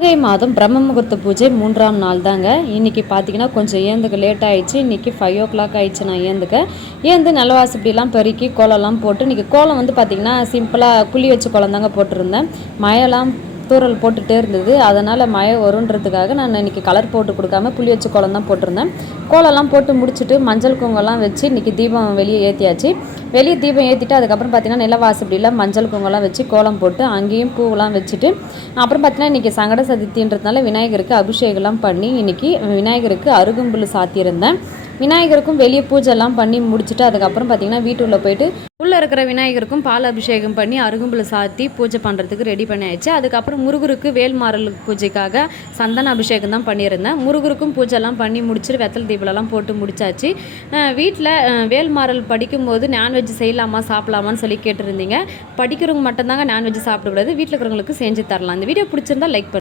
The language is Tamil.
சித்திரை மாதம் பிரம்ம முகூர்த்த பூஜை 3ஆம் நாள் தாங்க. இன்றைக்கி பார்த்தீங்கன்னா கொஞ்சம் ஏந்துக்க லேட் ஆகிடுச்சு. இன்றைக்கி 5 o'clock ஆகிடுச்சு நான் ஏந்து நிலவாசல் இப்படிலாம் பெருக்கி கோலம்லாம் போட்டு இன்றைக்கி கோலம் வந்து பார்த்திங்கன்னா சிம்பிளாக புளி வச்ச கோலம் தாங்க போட்டிருந்தேன். மழைலாம் தூறல் போட்டுகிட்டே இருந்தது. அதனால் மழை வருன்றதுக்காக நான் இன்றைக்கி கலர் போட்டு கொடுக்காம புளி வச்ச கோலம் தான் போட்டிருந்தேன். கோலம்லாம் போட்டு முடிச்சுட்டு மஞ்சள் குங்குமம்லாம் வச்சு இன்றைக்கி தீபம் வெளியே ஏற்றியாச்சு. வெளியே தீபம் ஏற்றிட்டு அதுக்கப்புறம் பார்த்திங்கன்னா நிலவாசப்படியில் மஞ்சள் குங்குமம்லாம் வச்சு கோலம் போட்டு அங்கேயும் பூவெலாம் வச்சுட்டு அப்புறம் பார்த்திங்கன்னா இன்றைக்கி சங்கட சதுர்த்தின்றதுனால விநாயகருக்கு அபிஷேகம்லாம் பண்ணி இன்றைக்கி விநாயகருக்கு அருகம்புல் சாத்தியிருந்தேன். விநாயகருக்கும் வெளியே பூஜைலாம் பண்ணி முடிச்சுட்டு அதுக்கப்புறம் பார்த்திங்கன்னா வீட்டுள்ளே போயிட்டு உள்ளே இருக்கிற விநாயகருக்கும் பால் அபிஷேகம் பண்ணி அருகம்புல் சாத்தி பூஜை பண்ணுறதுக்கு ரெடி பண்ணியாச்சு. அதுக்கப்புறம் முருகருக்கு வேல்மாறல் பூஜைக்காக சந்தன அபிஷேகம் தான் பண்ணியிருந்தேன். முருகருக்கும் பூஜைலாம் பண்ணி முடிச்சுட்டு வெத்தலை தீபம்லாம் போட்டு முடிச்சாச்சு. வீட்டில் வேல்மாறல் படிக்கும்போது நான்வெஜ் செய்யலாமா சாப்பிடலாமான்னு சொல்லி கேட்டுருந்தீங்க. படிக்கிறவங்க மட்டும்தாங்க நான்வெஜ் சாப்பிடக்கூடாது, வீட்டில் இருக்கிறவங்களுக்கு செஞ்சு தரலாம். இந்த வீடியோ பிடிச்சிருந்தா லைக் பண்ணுங்கள்.